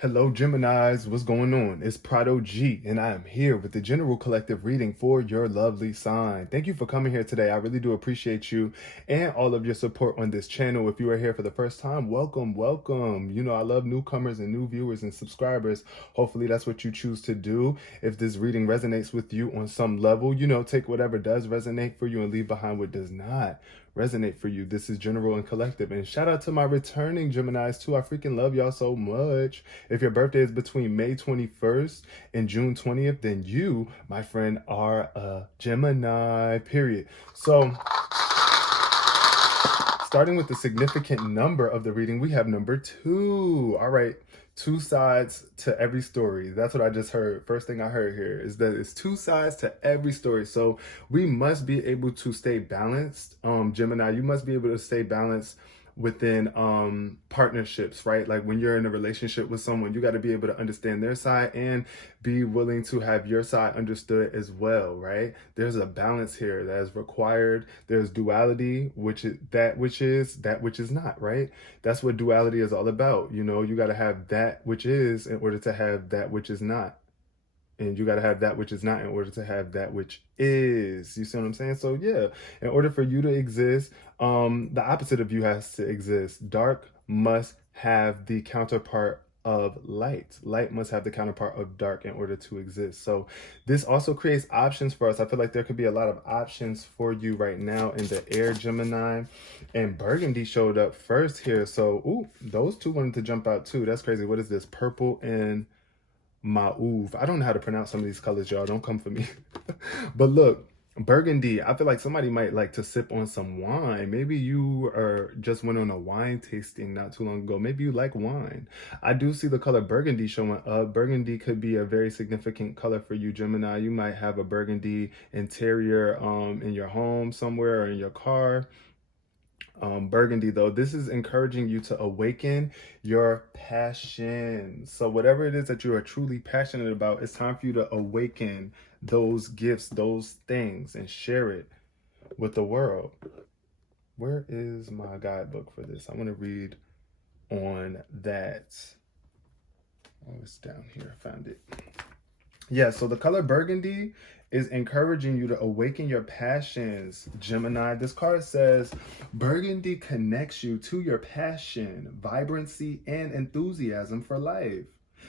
Hello, Geminis. What's going on? It's Prado G, and I am here with the general collective reading for your lovely sign. Thank you for coming here today. I really do appreciate you and all of your support on this channel. If you are here for the first time, welcome, welcome. You know, I love newcomers and new viewers and subscribers. Hopefully, that's what you choose to do. If this reading resonates with you on some level, you know, take whatever does resonate for you and leave behind what does not resonate for you. This is general and collective. And shout out to my returning Geminis too. I freaking love y'all so much. If your birthday is between May 21st and June 20th, then you, my friend, are a Gemini, period. So starting with the significant number of the reading, we have number 2. All right, 2 sides to every story. That's what I just heard. First thing I heard here is that it's 2 sides to every story. So we must be able to stay balanced. Gemini, you must be able to stay balanced within partnerships, right? Like when you're in a relationship with someone, you got to be able to understand their side and be willing to have your side understood as well, right? There's a balance here that is required. There's duality, which is that which is not, right? That's what duality is all about. You know, you got to have that which is in order to have that which is not. And you got to have that which is not in order to have that which is. You see what I'm saying? So yeah, in order for you to exist, the opposite of you has to exist. Dark must have the counterpart of light. Light must have the counterpart of dark in order to exist. So this also creates options for us. I feel like there could be a lot of options for you right now in the air, Gemini. And Burgundy showed up first here. So, ooh, those two wanted to jump out too. That's crazy. What is this? Purple and mauve. I don't know how to pronounce some of these colors, y'all. Don't come for me. But look, Burgundy. I feel like somebody might like to sip on some wine. Maybe you are just went on a wine tasting not too long ago. Maybe you like wine. I do see the color burgundy showing up. Burgundy could be a very significant color for you, Gemini. You might have a burgundy interior in your home somewhere or in your car. Burgundy, though, this is encouraging you to awaken your passion. So whatever it is that you are truly passionate about, it's time for you to awaken those gifts, those things, and share it with the world. Where is my guidebook for this? I want to read on that. Oh, it's down here. I found it. Yeah, so the color burgundy is encouraging you to awaken your passions, Gemini. This card says, burgundy connects you to your passion, vibrancy, and enthusiasm for life.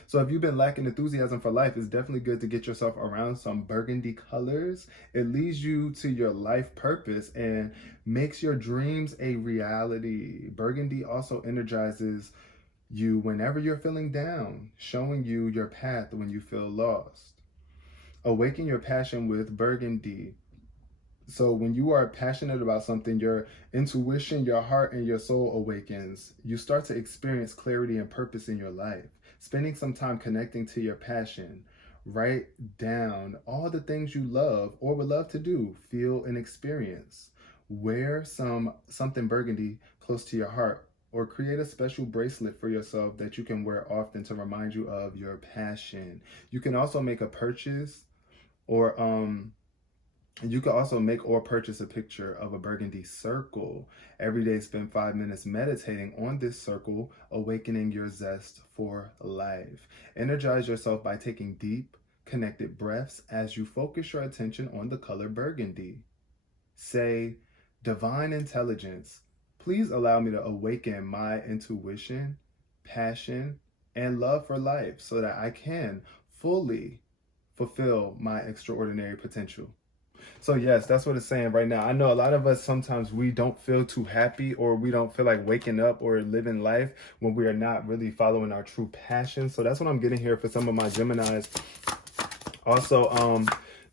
So if you've been lacking enthusiasm for life, it's definitely good to get yourself around some burgundy colors. It leads you to your life purpose and makes your dreams a reality. Burgundy also energizes you whenever you're feeling down, showing you your path when you feel lost. Awaken your passion with burgundy. So when you are passionate about something, your intuition, your heart, and your soul awakens. You start to experience clarity and purpose in your life. Spending some time connecting to your passion. Write down all the things you love or would love to do, feel, and experience. Wear something burgundy close to your heart, or create a special bracelet for yourself that you can wear often to remind you of your passion. You can also make a purchase, or you can also make or purchase a picture of a burgundy circle. Every day, spend 5 minutes meditating on this circle, awakening your zest for life. Energize yourself by taking deep, connected breaths as you focus your attention on the color burgundy. Say, divine intelligence, please allow me to awaken my intuition, passion, and love for life so that I can fully fulfill my extraordinary potential. So yes, that's what it's saying right now. I know a lot of us, sometimes we don't feel too happy, or we don't feel like waking up or living life when we are not really following our true passion. So that's what I'm getting here for some of my Geminis. Also,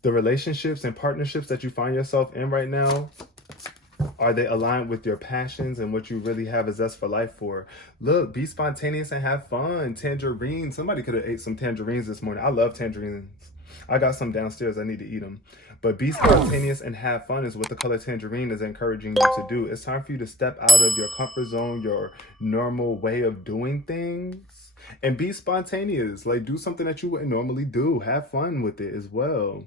the relationships and partnerships that you find yourself in right now, are they aligned with your passions and what you really have a zest for life for? Look, be spontaneous and have fun. Tangerines. Somebody could have ate some tangerines this morning. I love tangerines. I got some downstairs. I need to eat them. But be spontaneous and have fun is what the color tangerine is encouraging you to do. It's time for you to step out of your comfort zone, your normal way of doing things, and be spontaneous. Like, do something that you wouldn't normally do. Have fun with it as well.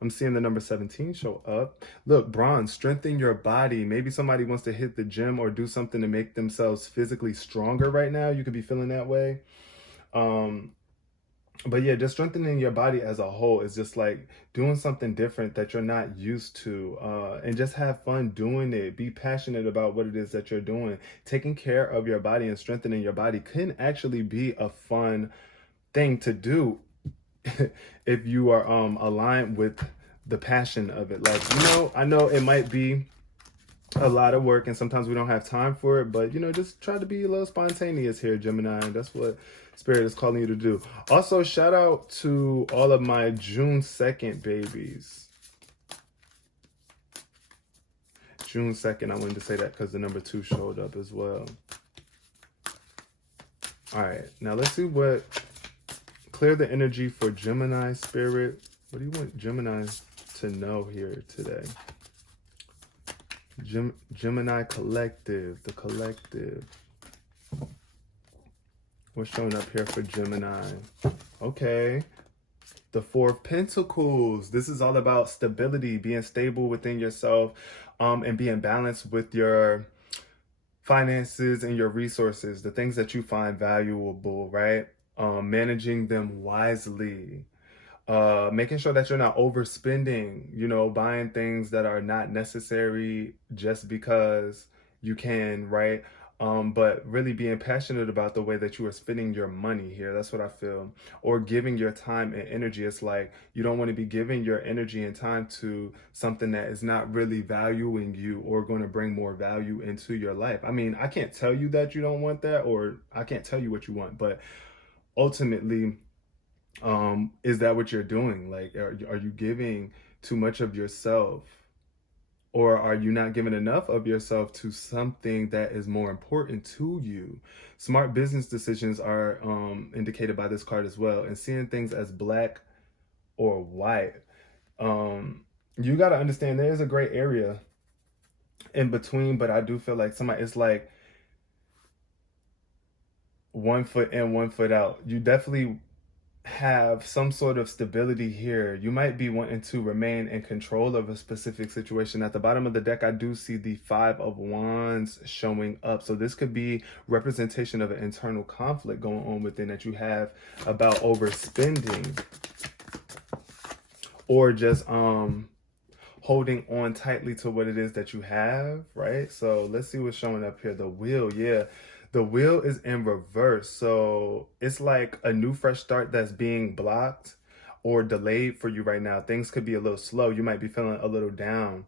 I'm seeing the number 17 show up. Look, bronze, strengthen your body. Maybe somebody wants to hit the gym or do something to make themselves physically stronger right now. You could be feeling that way. But yeah, just strengthening your body as a whole is just like doing something different that you're not used to, and just have fun doing it. Be passionate about what it is that you're doing. Taking care of your body and strengthening your body can actually be a fun thing to do if you are aligned with the passion of it. Like, I know it might be a lot of work and sometimes we don't have time for it, but just try to be a little spontaneous here, Gemini, and that's what Spirit is calling you to do. Also, shout out to all of my June 2nd babies. June 2nd, I wanted to say that because the number 2 showed up as well. All right, now let's see what clear the energy for Gemini, Spirit. What do you want Gemini to know here today? Gemini collective, the collective. What's showing up here for Gemini? Okay. The 4 of Pentacles. This is all about stability, being stable within yourself, and being balanced with your finances and your resources, the things that you find valuable, right? Managing them wisely. Making sure that you're not overspending, buying things that are not necessary just because you can, right? But really being passionate about the way that you are spending your money here. That's what I feel. Or giving your time and energy. It's like you don't want to be giving your energy and time to something that is not really valuing you or going to bring more value into your life. I mean, I can't tell you that you don't want that, or I can't tell you what you want, but ultimately, is that what you're doing? Like, are you giving too much of yourself, or are you not giving enough of yourself to something that is more important to you? Smart business decisions are indicated by this card as well, and seeing things as black or white. You got to understand there is a gray area in between, but I do feel like it's like 1 foot in, 1 foot out. You definitely have some sort of stability here. You might be wanting to remain in control of a specific situation. At the bottom of the deck, I do see the 5 of Wands showing up. So this could be representation of an internal conflict going on within that you have about overspending, or just holding on tightly to what it is that you have, right? So let's see what's showing up here. The Wheel, yeah. The Wheel is in reverse. So it's like a new fresh start that's being blocked or delayed for you right now. Things could be a little slow. You might be feeling a little down.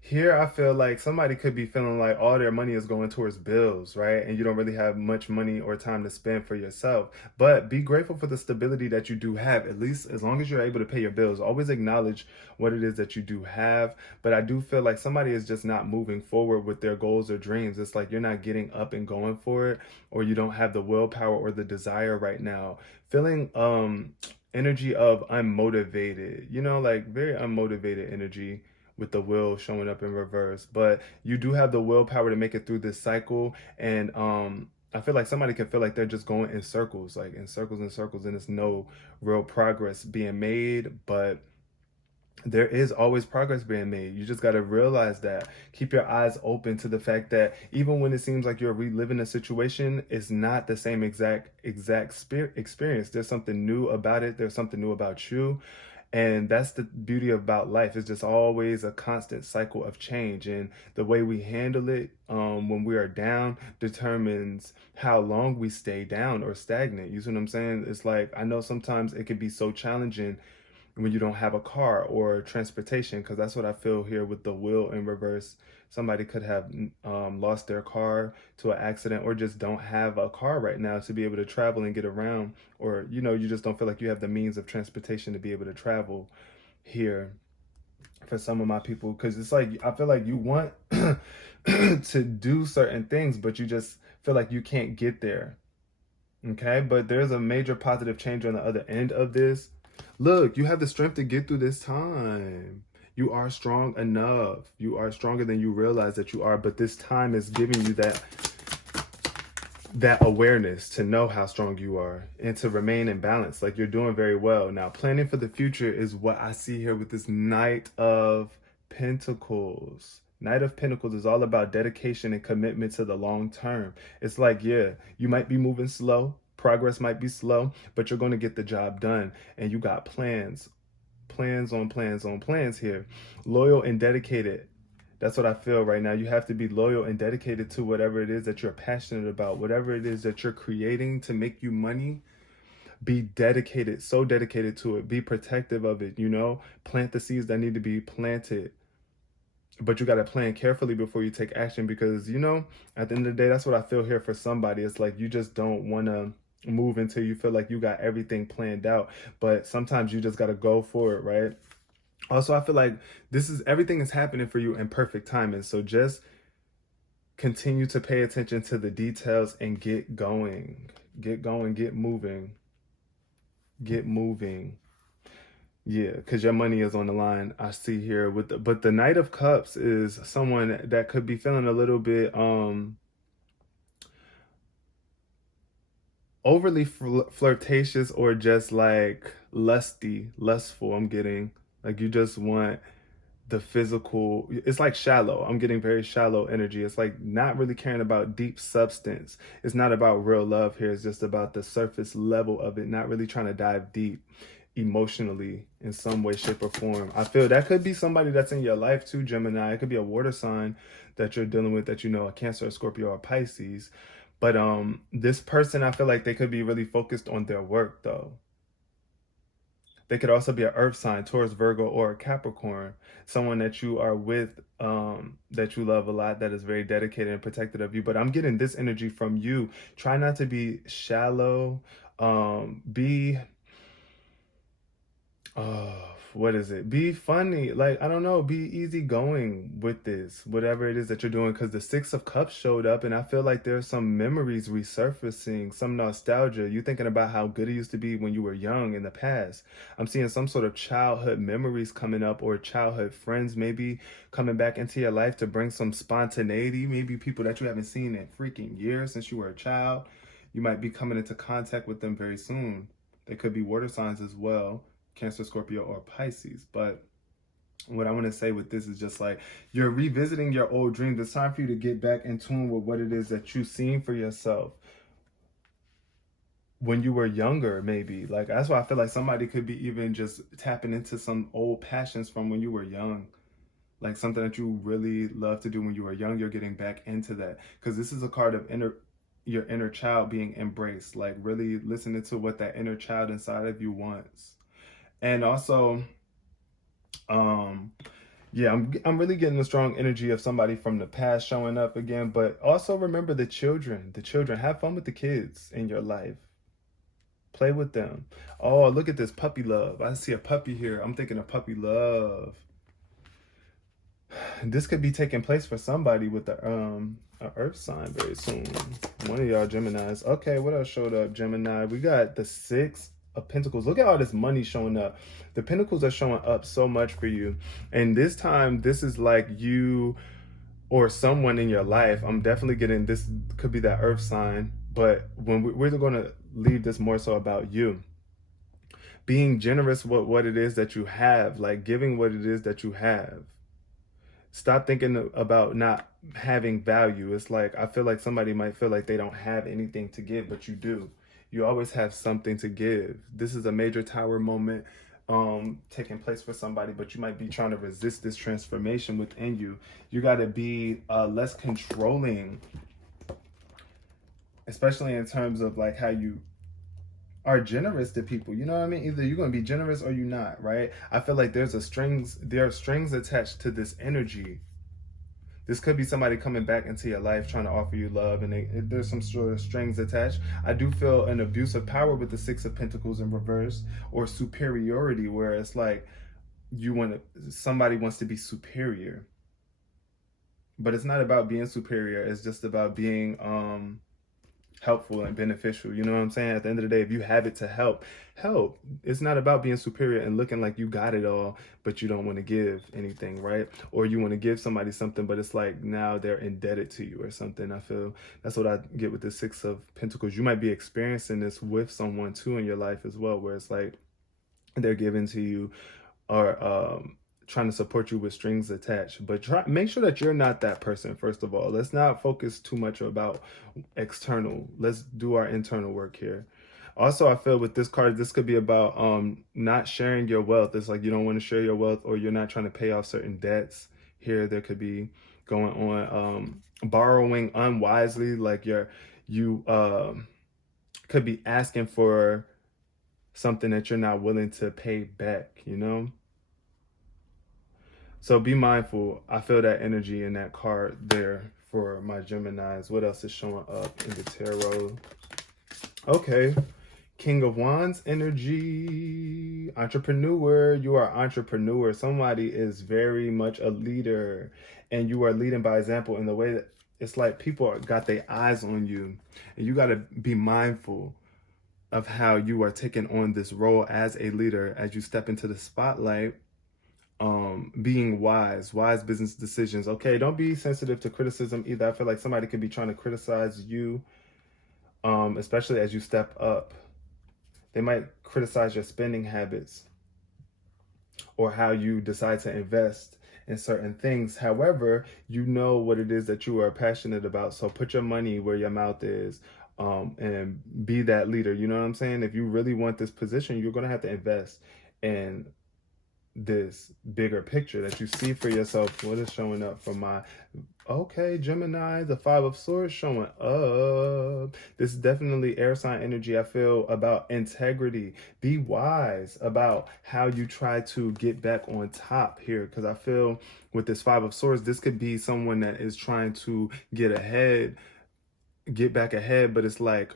Here, I feel like somebody could be feeling like all their money is going towards bills, right? And you don't really have much money or time to spend for yourself. But be grateful for the stability that you do have, at least as long as you're able to pay your bills. Always acknowledge what it is that you do have. But I do feel like somebody is just not moving forward with their goals or dreams. It's like you're not getting up and going for it, or you don't have the willpower or the desire right now. Feeling energy of unmotivated, like very unmotivated energy, with the Wheel showing up in reverse. But you do have the willpower to make it through this cycle. And I feel like somebody can feel like they're just going in circles, like in circles and circles, and there's no real progress being made. But there is always progress being made. You just got to realize that. Keep your eyes open to the fact that even when it seems like you're reliving a situation, it's not the same exact experience. There's something new about it. There's something new about you. And that's the beauty about life. It's just always a constant cycle of change. And the way we handle it when we are down determines how long we stay down or stagnant. You see what I'm saying? It's like, I know sometimes it can be so challenging when you don't have a car or transportation, because that's what I feel here with the Wheel in reverse. Somebody could have lost their car to an accident, or just don't have a car right now to be able to travel and get around, or you just don't feel like you have the means of transportation to be able to travel here for some of my people. Because it's like, I feel like you want to do certain things, but you just feel like you can't get there. Okay, but there's a major positive change on the other end of this. Look, you have the strength to get through this time. You are strong enough. You are stronger than you realize that you are. But this time is giving you that awareness to know how strong you are and to remain in balance. Like, you're doing very well. Now, planning for the future is what I see here with this Knight of Pentacles. Knight of Pentacles is all about dedication and commitment to the long term. It's like, yeah, you might be moving slow, progress might be slow, but you're going to get the job done. And you got plans, plans on plans on plans here. Loyal and dedicated. That's what I feel right now. You have to be loyal and dedicated to whatever it is that you're passionate about, whatever it is that you're creating to make you money. Be dedicated, so dedicated to it. Be protective of it, you know? Plant the seeds that need to be planted. But you got to plan carefully before you take action because, you know, at the end of the day, that's what I feel here for somebody. It's like you just don't want to move until you feel like you got everything planned out. But sometimes you just got to go for it, right? Also, I feel like everything is happening for you in perfect timing. So just continue to pay attention to the details and get going. Get going, get moving. Get moving. Yeah, because your money is on the line. I see here but the Knight of Cups is someone that could be feeling a little bit overly flirtatious or just like lustful. I'm getting like you just want the physical. It's like shallow. I'm getting very shallow energy. It's like not really caring about deep substance. It's not about real love here. It's just about the surface level of it, not really trying to dive deep emotionally in some way, shape, or form. I feel that could be somebody that's in your life too, Gemini. It could be a water sign that you're dealing with that you know, a Cancer, a Scorpio, or Pisces. But this person, I feel like they could be really focused on their work though. They could also be an earth sign, Taurus, Virgo, or a Capricorn. Someone that you are with, that you love a lot, that is very dedicated and protected of you. But I'm getting this energy from you. Try not to be shallow. Be what is it? Be funny. Like, I don't know, be easygoing with this, whatever it is that you're doing. Because the Six of Cups showed up, and I feel like there's some memories resurfacing, some nostalgia. You thinking about how good it used to be when you were young in the past. I'm seeing some sort of childhood memories coming up, or childhood friends maybe coming back into your life to bring some spontaneity. Maybe people that you haven't seen in freaking years since you were a child. You might be coming into contact with them very soon. They could be water signs as well. Cancer, Scorpio, or Pisces. But what I want to say with this is just like you're revisiting your old dreams. It's time for you to get back in tune with what it is that you've seen for yourself when you were younger, maybe. Like that's why I feel like somebody could be even just tapping into some old passions from when you were young. Like something that you really loved to do when you were young, you're getting back into that. Because this is a card of your inner child being embraced. Like really listening to what that inner child inside of you wants. And also, yeah, I'm really getting the strong energy of somebody from the past showing up again. But also remember the children. The children. Have fun with the kids in your life. Play with them. Oh, look at this puppy love. I see a puppy here. I'm thinking of puppy love. This could be taking place for somebody with the a earth sign very soon. One of y'all Geminis. Okay, what else showed up, Gemini? We got the Six of Pentacles. Look at all this money showing up. The Pentacles are showing up so much for you. And this time, this is like you or someone in your life. I'm definitely getting this could be that earth sign. But when we're going to leave this more so about you. Being generous with what it is that you have. Like giving what it is that you have. Stop thinking about not having value. It's like, I feel like somebody might feel like they don't have anything to give, but you do. You always have something to give. This is a major tower moment taking place for somebody, but you might be trying to resist this transformation within you. You got to be less controlling, especially in terms of like how you are generous to people. You know what I mean? Either you're going to be generous or you're not, right? I feel like there are strings attached to this energy. This could be somebody coming back into your life trying to offer you love, and there's some sort of strings attached. I do feel an abuse of power with the Six of Pentacles in reverse, or superiority, where it's like somebody wants to be superior. But it's not about being superior. It's just about being helpful and beneficial. You know what I'm saying? At the end of the day, if you have it to help. It's not about being superior and looking like you got it all, but you don't want to give anything, right? Or you want to give somebody something, but it's like now they're indebted to you or something. I feel that's what I get with the Six of Pentacles. You might be experiencing this with someone too in your life as well, where it's like they're giving to you or trying to support you with strings attached. But make sure that you're not that person, first of all. Let's not focus too much about external. Let's do our internal work here. Also, I feel with this card, this could be about not sharing your wealth. It's like you don't want to share your wealth, or you're not trying to pay off certain debts. Here, there could be going on borrowing unwisely, like you could be asking for something that you're not willing to pay back, you know? So be mindful. I feel that energy in that card there for my Geminis. What else is showing up in the tarot? Okay. King of Wands energy. Entrepreneur. You are entrepreneur. Somebody is very much a leader, and you are leading by example in the way that it's like people got their eyes on you, and you got to be mindful of how you are taking on this role as a leader as you step into the spotlight. Being wise business decisions. Okay, don't be sensitive to criticism either. I feel like somebody could be trying to criticize you, especially as you step up. They might criticize your spending habits or how you decide to invest in certain things. However, you know what it is that you are passionate about, so put your money where your mouth is, and be that leader. You know what I'm saying? If you really want this position, you're going to have to invest in this bigger picture that you see for yourself. What is showing up for my Gemini? The Five of Swords showing up. This is definitely air sign energy. I feel about integrity. Be wise about how you try to get back on top here, because I feel with this Five of Swords, this could be someone that is trying to get back ahead, but it's like,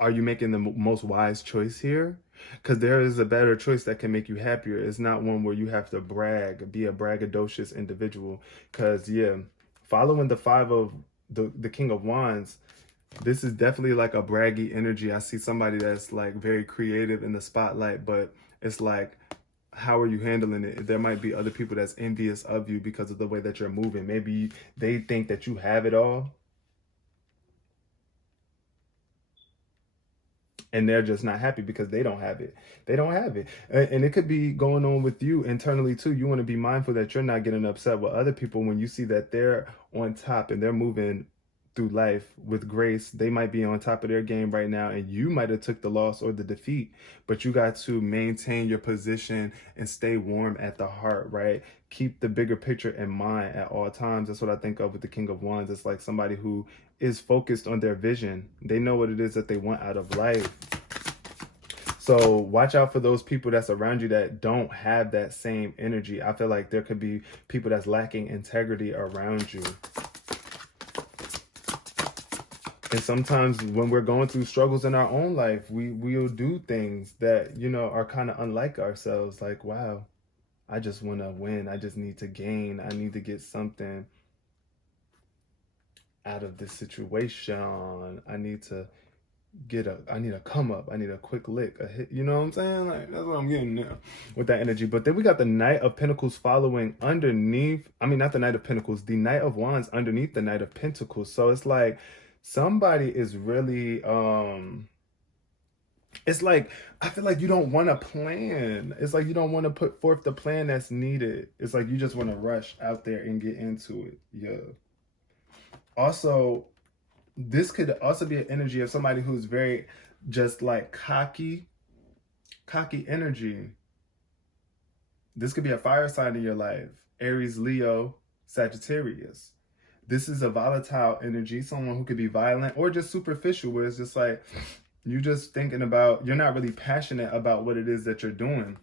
are you making the most wise choice here? Because there is a better choice that can make you happier. It's not one where you have to be a braggadocious individual. Because, yeah, following the the King of Wands, this is definitely like a braggy energy. I see somebody that's like very creative in the spotlight, but it's like, how are you handling it? There might be other people that's envious of you because of the way that you're moving. Maybe they think that you have it all, and they're just not happy because they don't have it. They don't have it. And it could be going on with you internally too. You want to be mindful that you're not getting upset with other people when you see that they're on top and they're moving through life with grace. They might be on top of their game right now, and you might have took the loss or the defeat, but you got to maintain your position and stay warm at the heart, right? Keep the bigger picture in mind at all times. That's what I think of with the King of Wands. It's like somebody who is focused on their vision. They know what it is that they want out of life. So watch out for those people that's around you that don't have that same energy. I feel like there could be people that's lacking integrity around you. And sometimes when we're going through struggles in our own life, we'll do things that, you know, are kind of unlike ourselves. Like, wow, I just want to win. I just need to gain. I need to get something out of this situation. I need to come up. I need a quick lick, a hit. You know what I'm saying? Like, that's what I'm getting now with that energy. But then we got the Knight of Pentacles following underneath. I mean, not the Knight of Pentacles, the Knight of Wands underneath the Knight of Pentacles. So it's like somebody is really, it's like, I feel like you don't want to plan. It's like you don't want to put forth the plan that's needed. It's like you just want to rush out there and get into it. Yeah. Also, this could also be an energy of somebody who's very just like cocky energy. This could be a fire sign in your life. Aries, Leo, Sagittarius. This is a volatile energy, someone who could be violent or just superficial, where it's just like you're just thinking about, you're not really passionate about what it is that you're doing,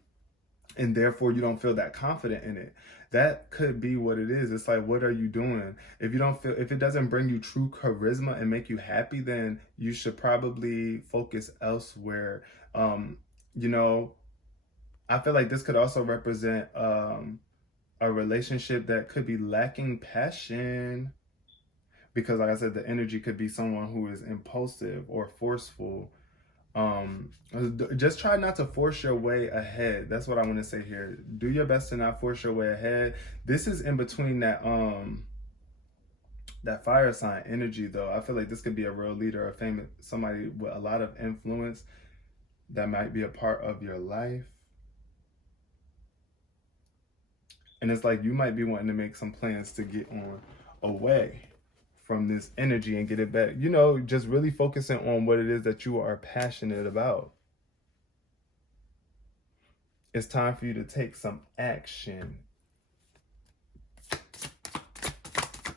and therefore you don't feel that confident in it. That could be what it is. It's like, what are you doing? If it doesn't bring you true charisma and make you happy, then you should probably focus elsewhere. You know, I feel like this could also represent a relationship that could be lacking passion, because like I said, the energy could be someone who is impulsive or forceful. Just try not to force your way ahead. That's what I want to say here. Do your best to not force your way ahead. This is in between that that fire sign energy though. I feel like this could be a real leader, somebody with a lot of influence that might be a part of your life. And it's like you might be wanting to make some plans to get on away from this energy and get it back. You know, just really focusing on what it is that you are passionate about. It's time for you to take some action.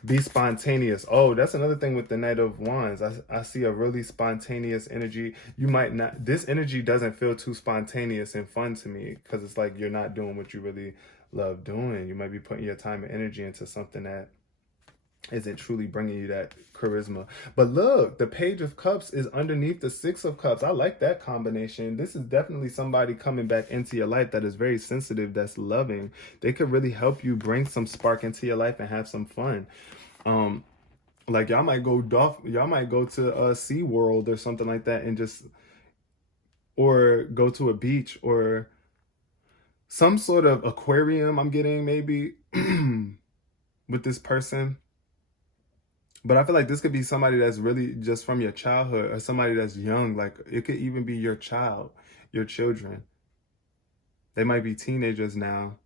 Be spontaneous. Oh, that's another thing with the Knight of Wands. I see a really spontaneous energy. You might not, this energy doesn't feel too spontaneous and fun to me, because it's like you're not doing what you really love doing. You might be putting your time and energy into something that isn't truly bringing you that charisma. But look, the Page of Cups is underneath the Six of Cups. I like that combination. This is definitely somebody coming back into your life that is very sensitive, that's loving. They could really help you bring some spark into your life and have some fun. Like y'all might go to Sea World or something like that, and just, or go to a beach or some sort of aquarium, I'm getting, maybe with this person. But I feel like this could be somebody that's really just from your childhood, or somebody that's young. Like it could even be your child, your children. They might be teenagers now,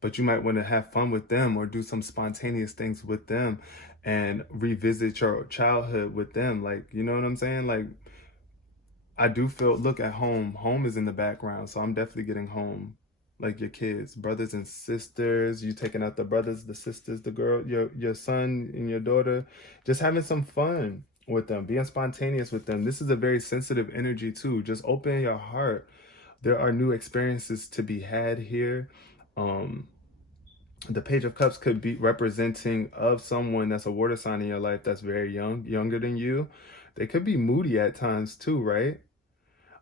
but you might want to have fun with them or do some spontaneous things with them and revisit your childhood with them. Like, you know what I'm saying? Like, I do feel, look at home. Home is in the background, so I'm definitely getting home. Like your kids, brothers and sisters, you taking out the brothers, the sisters, the girl, your son and your daughter, just having some fun with them, being spontaneous with them. This is a very sensitive energy too. Just open your heart. There are new experiences to be had here. The Page of Cups could be representing of someone that's a water sign in your life that's very young, younger than you. They could be moody at times too, right?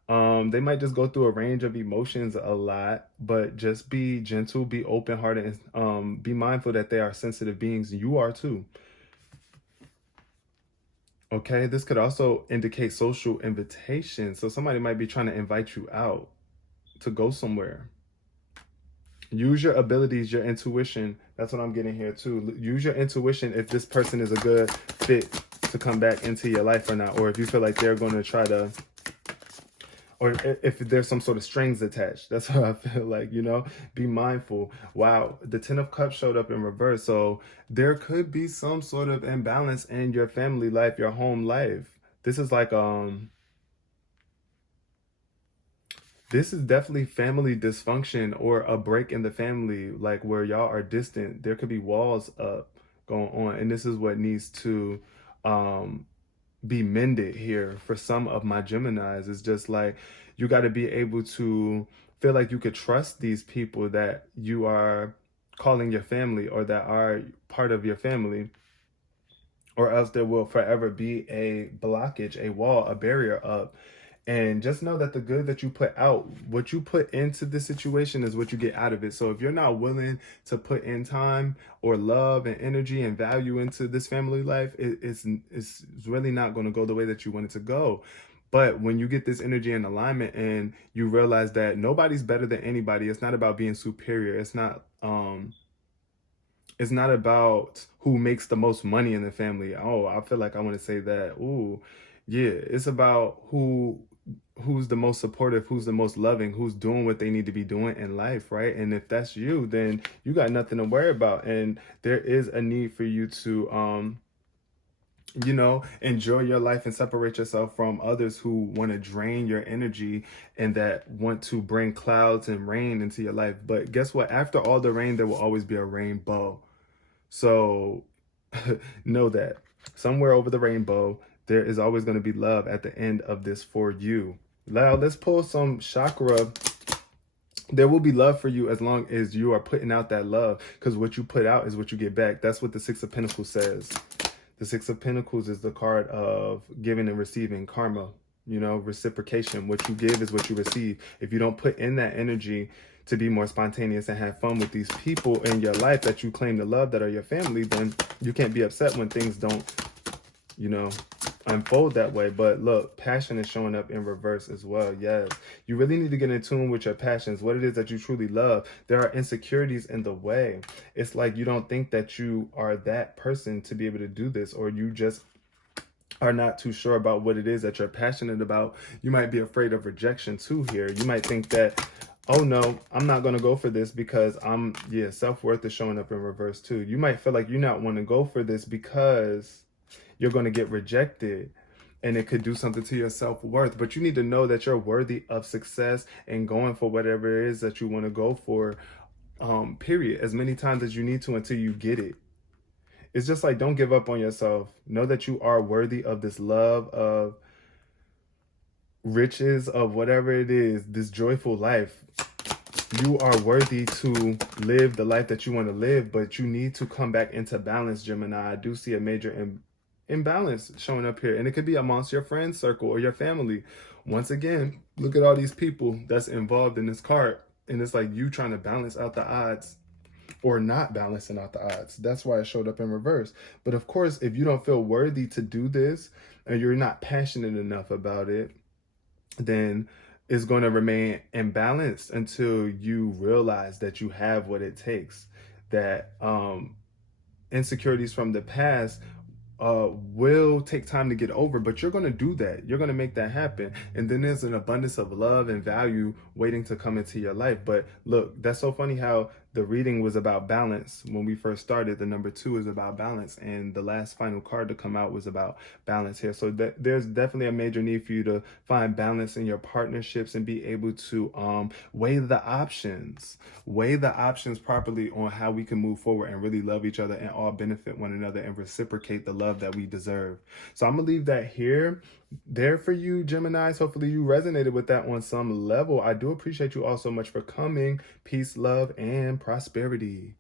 They might just go through a range of emotions a lot, but just be gentle, be open-hearted, and be mindful that they are sensitive beings. You are too. Okay, this could also indicate social invitation. So somebody might be trying to invite you out to go somewhere. Use your abilities, your intuition. That's what I'm getting here too. Use your intuition if this person is a good fit to come back into your life or not, or if you feel like they're going to try to, or if there's some sort of strings attached. That's what I feel like, you know. Be mindful. Wow, the Ten of Cups showed up in reverse. So there could be some sort of imbalance in your family life, your home life. This is like, this is definitely family dysfunction or a break in the family, like where y'all are distant. There could be walls up going on. And this is what needs to be mended here for some of my Geminis. It's just like you got to be able to feel like you could trust these people that you are calling your family or that are part of your family, or else there will forever be a blockage, a wall, a barrier up. And just know that the good that you put out, what you put into the situation is what you get out of it. So if you're not willing to put in time or love and energy and value into this family life, it's really not going to go the way that you want it to go. But when you get this energy in alignment and you realize that nobody's better than anybody, it's not about being superior. It's not about who makes the most money in the family. Oh, I feel like I want to say that. Ooh, yeah, it's about who's the most supportive, who's the most loving, who's doing what they need to be doing in life, right? And if that's you, then you got nothing to worry about. And there is a need for you to you know, enjoy your life and separate yourself from others who want to drain your energy and that want to bring clouds and rain into your life. But guess what? After all the rain, there will always be a rainbow. So know that somewhere over the rainbow, there is always going to be love at the end of this for you. Now, let's pull some chakra. There will be love for you as long as you are putting out that love, because what you put out is what you get back. That's what the Six of Pentacles says. The Six of Pentacles is the card of giving and receiving, karma, you know, reciprocation. What you give is what you receive. If you don't put in that energy to be more spontaneous and have fun with these people in your life that you claim to love, that are your family, then you can't be upset when things don't, you know, unfold that way. But look, passion is showing up in reverse as well. Yes, you really need to get in tune with your passions, what it is that you truly love. There are insecurities in the way. It's like you don't think that you are that person to be able to do this, or you just are not too sure about what it is that you're passionate about. You might be afraid of rejection too here. You might think that oh no, I'm not going to go for this because self-worth is showing up in reverse too. You might feel like you're not want to go for this because you're going to get rejected and it could do something to your self-worth. But you need to know that you're worthy of success and going for whatever it is that you want to go for, period, as many times as you need to until you get it. It's just like, don't give up on yourself. Know that you are worthy of this love, of riches, of whatever it is, this joyful life. You are worthy to live the life that you want to live, but you need to come back into balance, Gemini. I do see a major imbalance showing up here, and it could be amongst your friend circle or your family. Once again, look at all these people that's involved in this card, and it's like you trying to balance out the odds or not balancing out the odds. That's why it showed up in reverse. But of course, if you don't feel worthy to do this and you're not passionate enough about it, then it's going to remain imbalanced until you realize that you have what it takes, that insecurities from the past will take time to get over, but you're going to do that. You're going to make that happen. And then there's an abundance of love and value waiting to come into your life. But look, that's so funny how the reading was about balance. When we first started, the number 2 is about balance. And the last final card to come out was about balance here. So there's definitely a major need for you to find balance in your partnerships and be able to weigh the options properly on how we can move forward and really love each other and all benefit one another and reciprocate the love that we deserve. So I'm gonna leave that there for you, Geminis. Hopefully you resonated with that on some level. I do appreciate you all so much for coming. Peace, love, and prosperity.